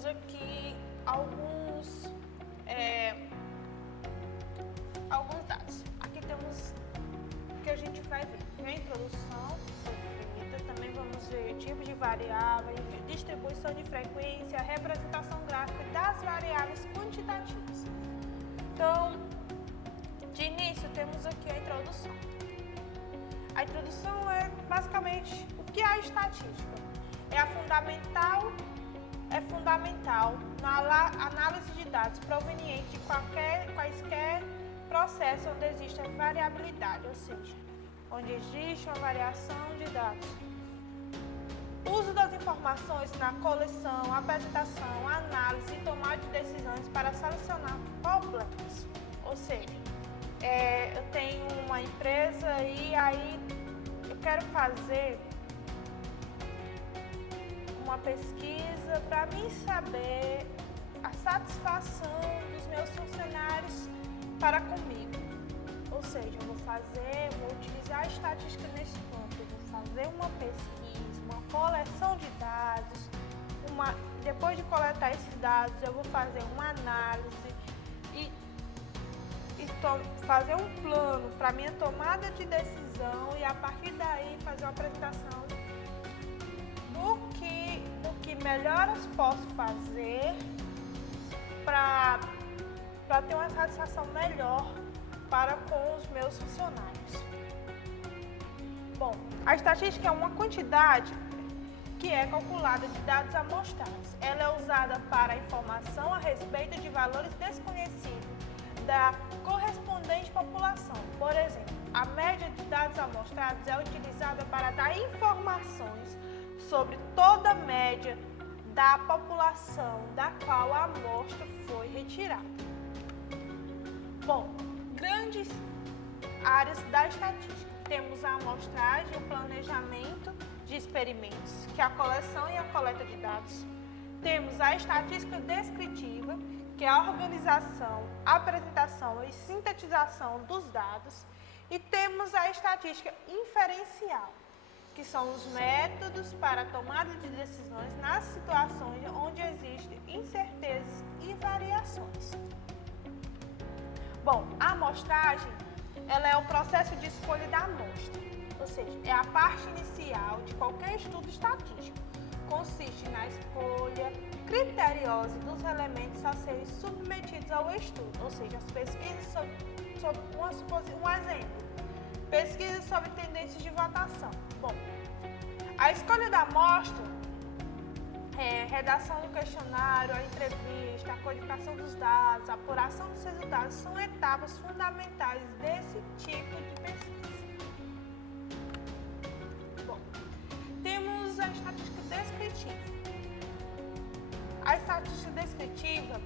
temos aqui alguns dados. Aqui temos o que a gente vai ver. A introdução, também vamos ver tipos de variáveis, distribuição de frequência, representação gráfica das variáveis quantitativas. Então, de início, temos aqui a introdução. A introdução é basicamente o que é a estatística. É fundamental na análise de dados provenientes de quaisquer processo onde existe a variabilidade, ou seja, onde existe uma variação de dados. Uso das informações na coleção, apresentação, análise e tomada de decisões para solucionar problemas. Ou seja, eu tenho uma empresa e aí eu quero fazer uma pesquisa para mim saber a satisfação dos meus funcionários para comigo. Ou seja, eu vou utilizar a estatística nesse ponto, eu vou fazer uma pesquisa, uma coleção de dados, depois de coletar esses dados, eu vou fazer uma análise e fazer um plano para minha tomada de decisão e a partir daí fazer uma apresentação do que melhoras posso fazer para ter uma satisfação melhor para com os meus funcionários. Bom, a estatística é uma quantidade que é calculada de dados amostrados. Ela é usada para a informação a respeito de valores desconhecidos da correspondente população. Por exemplo, a média de dados amostrados é utilizada para dar informações sobre toda a média da população da qual a amostra foi retirada. Bom, grandes áreas da estatística. Temos a amostragem, o planejamento de experimentos, que é a coleção e a coleta de dados. Temos a estatística descritiva, que é a organização, apresentação e sintetização dos dados. E temos a estatística inferencial, que são os métodos para a tomada de decisões nas situações onde existem incertezas e variações. Bom, a amostragem, ela é o processo de escolha da amostra, ou seja, é a parte inicial de qualquer estudo estatístico. Consiste na escolha criteriosa dos elementos a serem submetidos ao estudo, ou seja, as pesquisas sobre um exemplo, pesquisas sobre tendências de votação. Bom, a escolha da amostra, redação do questionário, a entrevista, a codificação dos dados, a apuração dos resultados são etapas fundamentais desse tipo de pesquisa. Bom, temos a estatística descritiva. A estatística descritiva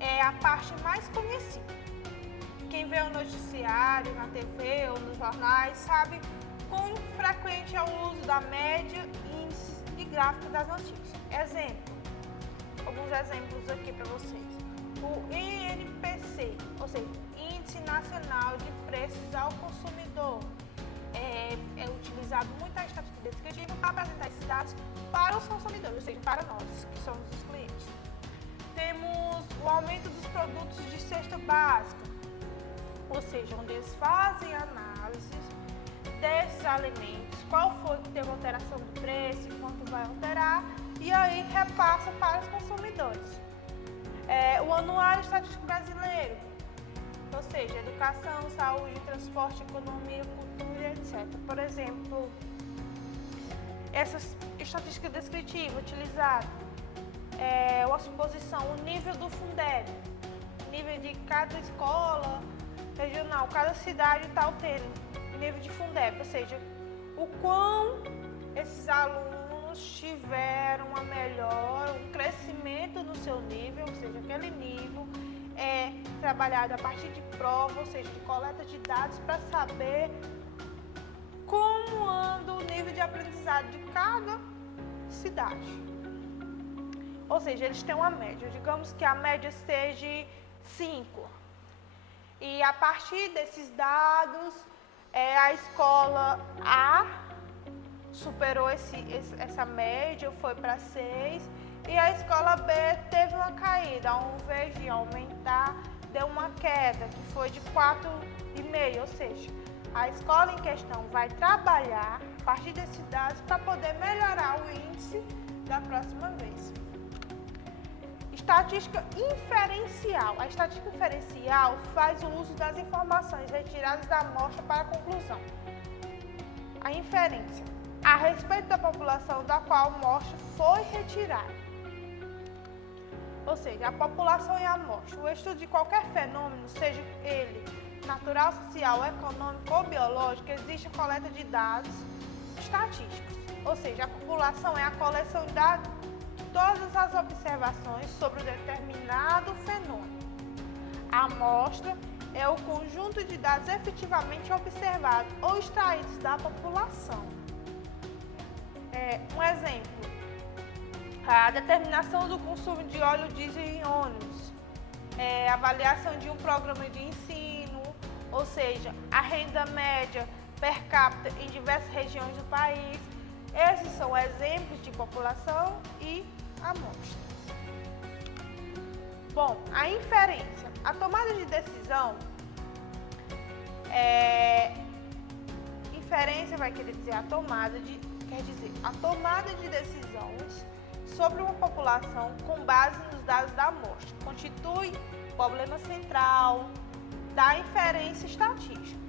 é a parte mais conhecida. Quem vê o noticiário na TV ou nos jornais sabe quão frequente é o uso da média, índice e gráfico das notícias. Alguns exemplos aqui para vocês. O INPC, ou seja, Índice Nacional de Preços ao Consumidor, é utilizado muito a estatística descritiva para apresentar esses dados para os consumidores, ou seja, para nós, que somos os clientes. Temos o aumento dos produtos de cesta básica, ou seja, onde eles fazem análises desses alimentos, qual foi que teve alteração do preço, quanto vai alterar, e aí repassa para os consumidores. O Anuário Estatístico Brasileiro, ou seja, educação, saúde, transporte, economia, cultura, etc. Por exemplo, essa estatística descritiva utilizada uma suposição, o nível do Fundeb, nível de cada escola regional, cada cidade está tendo nível de Fundeb, ou seja, o quão esses alunos tiveram uma melhora, um crescimento no seu nível, ou seja, aquele nível é trabalhado a partir de prova, ou seja, de coleta de dados para saber como anda o nível de aprendizado de cada cidade. Ou seja, eles têm uma média, digamos que a média seja 5. E a partir desses dados, a escola A superou essa média, foi para 6, e a escola B teve uma caída, ao invés de aumentar, deu uma queda, que foi de 4,5, ou seja, a escola em questão vai trabalhar a partir desses dados para poder melhorar o índice da próxima vez. Estatística inferencial. A estatística inferencial faz o uso das informações retiradas da amostra para a conclusão. A inferência a respeito da população da qual a amostra foi retirada. Ou seja, a população e a amostra. O estudo de qualquer fenômeno, seja ele natural, social, econômico ou biológico, existe a coleta de dados estatísticos. Ou seja, a população é a coleção de dados de todas as observações sobre um determinado fenômeno. A amostra é o conjunto de dados efetivamente observados ou extraídos da população. Um exemplo, a determinação do consumo de óleo diesel em ônibus, a avaliação de um programa de ensino, ou seja, a renda média per capita em diversas regiões do país. Esses são exemplos de população e amostra. Bom, a inferência. A tomada de decisão, inferência vai querer dizer a tomada de decisões sobre uma população com base nos dados da amostra. Constitui o problema central da inferência estatística.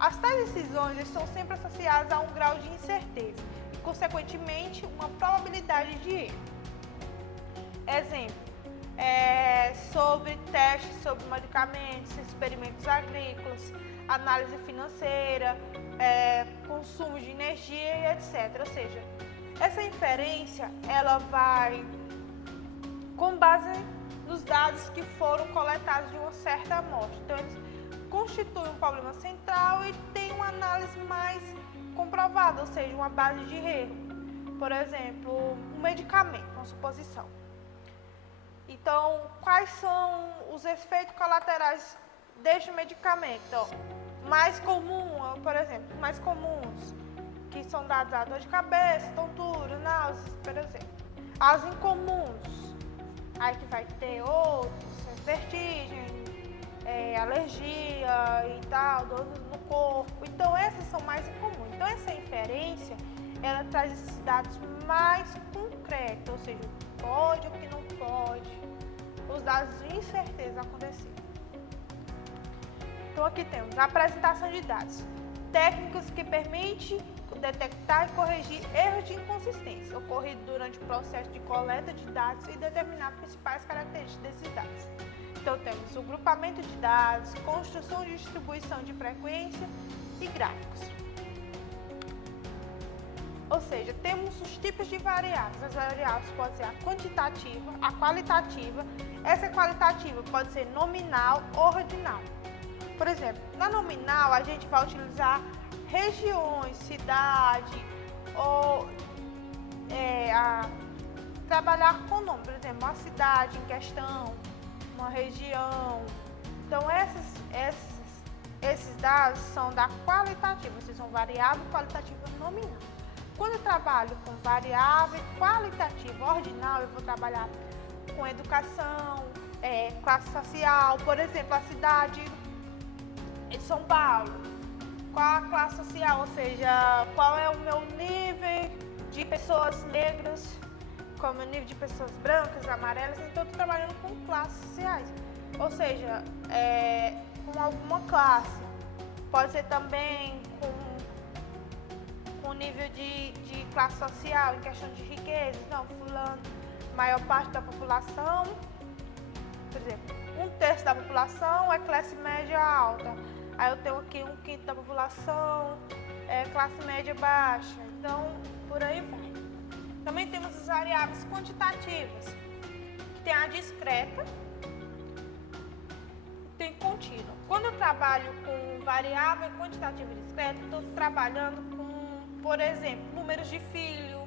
As tais decisões estão sempre associadas a um grau de incerteza e, consequentemente, uma probabilidade de erro. Exemplo, sobre testes sobre medicamentos, experimentos agrícolas, análise financeira, consumo de energia e etc. Ou seja, essa inferência ela vai com base nos dados que foram coletados de uma certa amostra. Então, eles constituem um problema central e tem uma análise mais comprovada, ou seja, uma base de erro. Por exemplo, um medicamento, uma suposição. Então, quais são os efeitos colaterais deste medicamento? Então, mais comum, por exemplo, mais comuns, que são dados a dor de cabeça, tontura, náuseas, por exemplo. As incomuns, aí que vai ter outros, vertigem, alergia e tal, dor no corpo. Então, essas são mais incomuns. Então, essa inferência, ela traz esses dados mais concretos, ou seja, o que pode, o que não pode, os dados de incerteza acontecer. Então, aqui temos a apresentação de dados, técnicas que permitem detectar e corrigir erros de inconsistência ocorridos durante o processo de coleta de dados e determinar as principais características desses dados. Então, temos o grupamento de dados, construção de distribuição de frequência e gráficos. Ou seja, temos os tipos de variáveis. As variáveis podem ser a quantitativa, a qualitativa. Essa qualitativa pode ser nominal ou ordinal. Por exemplo, na nominal a gente vai utilizar regiões, cidade, ou trabalhar com o nome. Por exemplo, uma cidade em questão, uma região. Então, esses dados são da qualitativa, vocês são variável qualitativa nominal. Quando eu trabalho com variável qualitativa ordinal, eu vou trabalhar com educação, classe social, por exemplo, a cidade de São Paulo, qual a classe social, ou seja, qual é o meu nível de pessoas negras, qual é o meu nível de pessoas brancas, amarelas. Então, eu estou trabalhando com classes sociais, ou seja, com alguma classe. Pode ser também com nível de classe social, em questão de riqueza. Não, fulano, maior parte da população, por exemplo, 1/3 da população é classe média alta. Aí eu tenho aqui 1/5 da população é classe média baixa. Então, por aí vai. Também temos as variáveis quantitativas, que tem a discreta e tem contínua. Quando eu trabalho com variável quantitativa e discreta, estou trabalhando com, por exemplo, números de filho,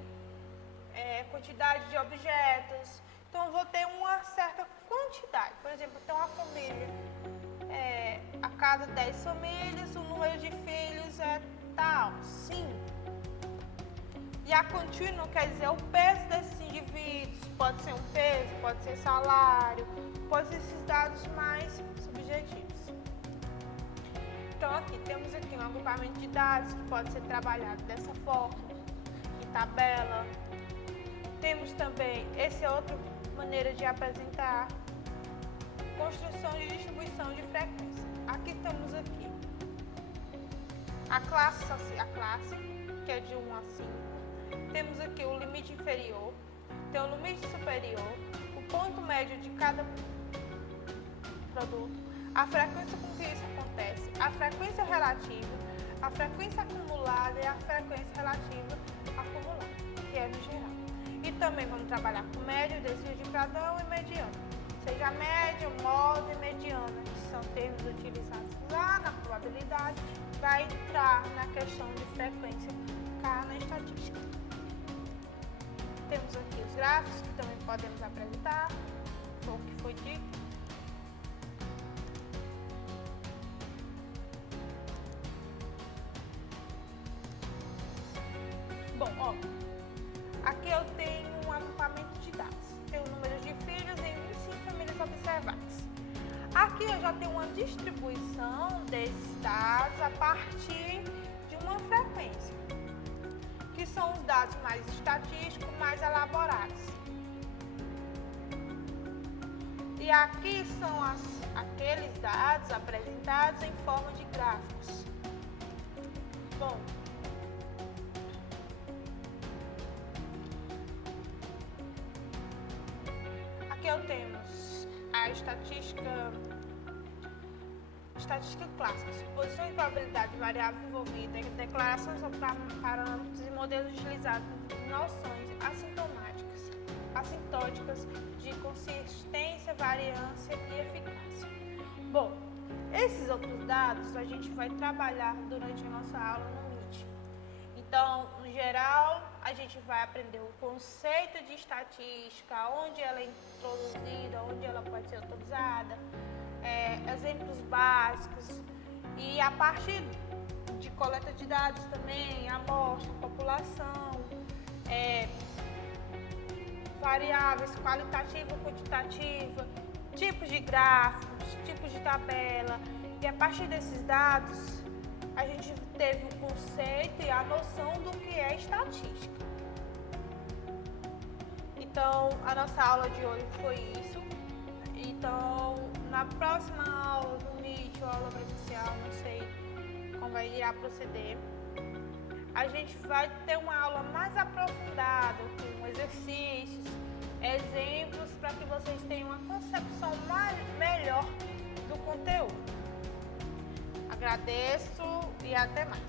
quantidade de objetos. Então, eu vou ter uma certa quantidade. Por exemplo, eu tenho uma família, a cada 10 famílias, o número de filhos é tal, 5. E a contínua quer dizer o peso desses indivíduos, pode ser um peso, pode ser salário, pode ser esses dados mais subjetivos. Então aqui temos aqui um agrupamento de dados que pode ser trabalhado dessa forma, em tabela. Temos também essa outra maneira de apresentar, construção de distribuição de frequência. Aqui estamos aqui a classe, que é de 1 a 5. Temos aqui o limite inferior, tem o limite superior, o ponto médio de cada produto, a frequência com que isso acontece, a frequência relativa, a frequência acumulada e a frequência relativa acumulada, que é no geral. E também vamos trabalhar com médio, desvio de padrão e mediana. Seja média, modo e mediana, que são termos utilizados lá na probabilidade, vai entrar na questão de frequência cá na estatística. Temos aqui os gráficos que também podemos apresentar, o que foi dito. Bom, ó, aqui eu tenho um agrupamento de dados. Tenho o número de filhos em 25 famílias observadas. Aqui eu já tenho uma distribuição desses dados a partir de uma frequência, que são os dados mais estatísticos, mais elaborados. E aqui são aqueles dados apresentados em forma de gráficos. Bom, aqui eu temos a estatística clássica, suposição e probabilidade de variável envolvida, declarações sobre parâmetros e modelos utilizados em noções assintóticas de consistência, variância e eficácia. Bom, esses outros dados a gente vai trabalhar durante a nossa aula no MIT. Então, no geral, a gente vai aprender o conceito de estatística, onde ela é introduzida, onde ela pode ser utilizada, exemplos básicos, e a partir de coleta de dados também, amostra, população, variáveis qualitativa, quantitativa, tipos de gráficos, tipos de tabela, e a partir desses dados a gente teve o conceito e a noção do que é estatística. Então, a nossa aula de hoje foi isso. Então, na próxima aula do Meet ou aula presencial, não sei como irá proceder, a gente vai ter uma aula mais aprofundada, com exercícios, exemplos, para que vocês tenham uma concepção melhor do conteúdo. Agradeço e até mais.